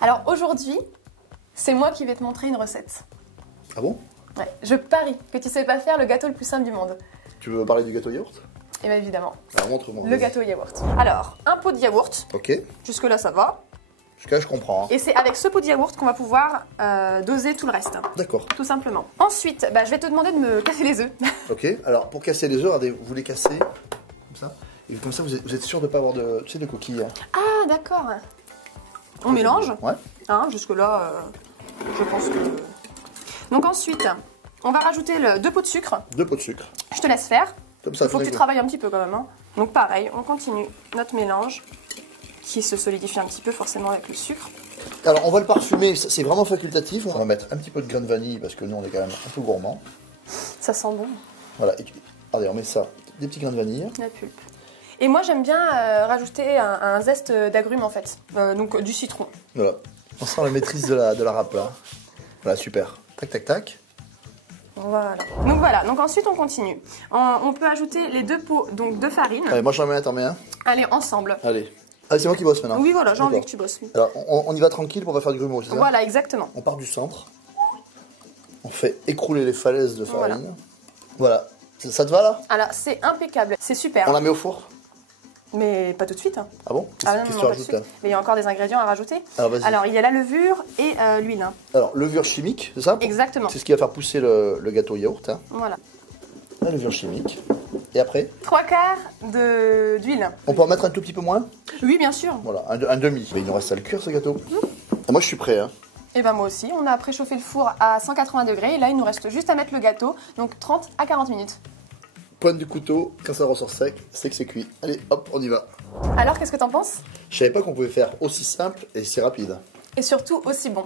Alors aujourd'hui, c'est moi qui vais te montrer une recette. Ah bon? Ouais, je parie que tu sais pas faire le gâteau le plus simple du monde. Tu veux parler du gâteau yaourt? Et bien évidemment. Alors montre-moi. Le gâteau yaourt. Alors, un pot de yaourt. Ok. Jusque-là, ça va. Jusque-là, je comprends. Hein. Et c'est avec ce pot de yaourt qu'on va pouvoir doser tout le reste. D'accord. Tout simplement. Ensuite, je vais te demander de me casser les œufs. Ok. Alors, pour casser les œufs, regardez, vous les cassez comme ça. Et comme ça, vous êtes sûr de ne pas avoir de, tu sais, de coquilles. Ah, d'accord. On mélange. Ouais. Hein, jusque-là, je pense que... Donc ensuite, on va rajouter 2 pots de sucre. 2 pots de sucre. Je te laisse faire. Comme ça, Il faut que tu travailles un petit peu quand même. Hein. Donc pareil, on continue notre mélange qui se solidifie un petit peu forcément avec le sucre. Alors, on va le parfumer, c'est vraiment facultatif. On va mettre un petit peu de grains de vanille parce que nous, on est quand même un peu gourmands. Ça sent bon. Voilà. Et, regardez, on met ça, des petits grains de vanille. La pulpe. Et moi, j'aime bien rajouter un zeste d'agrumes en fait. Donc du citron. Voilà. On sent la maîtrise de la râpe là. Voilà, super. Tac, tac, tac. Voilà. Donc ensuite, on continue. On peut ajouter les 2 pots donc, de farine. Allez, moi, j'en mets un, t'en mets un. Allez, ensemble. Allez. Allez, c'est moi qui bosse maintenant. Oui, voilà, j'ai envie que tu bosses. Oui. Alors, on y va tranquille pour pas faire du grumeau, c'est ça? Voilà, exactement. On part du centre. On fait écrouler les falaises de farine. Voilà. Ça te va là? Alors, c'est impeccable. C'est super. On la met au four? Mais pas tout de suite. Hein. Ah bon? Ah Qu'est-ce que non, tu pas tout de rajoutes suite. là? Mais il y a encore des ingrédients à rajouter. Alors, il y a la levure et l'huile. Hein. Alors, levure chimique, c'est ça? Exactement. C'est ce qui va faire pousser le gâteau yaourt. Hein. Voilà. La levure chimique. Et après? 3/4 d'huile. On peut en mettre un tout petit peu moins? Oui, bien sûr. Voilà, un demi. Mais il nous reste à le cuire ce gâteau. Et moi, je suis prêt. Hein. Et ben moi aussi. On a préchauffé le four à 180 degrés. Et là, il nous reste juste à mettre le gâteau. Donc 30 à 40 minutes. Pointe du couteau, quand ça ressort sec, c'est que c'est cuit. Allez, hop, on y va. Alors, qu'est-ce que t'en penses? Je savais pas qu'on pouvait faire aussi simple et si rapide. Et surtout aussi bon.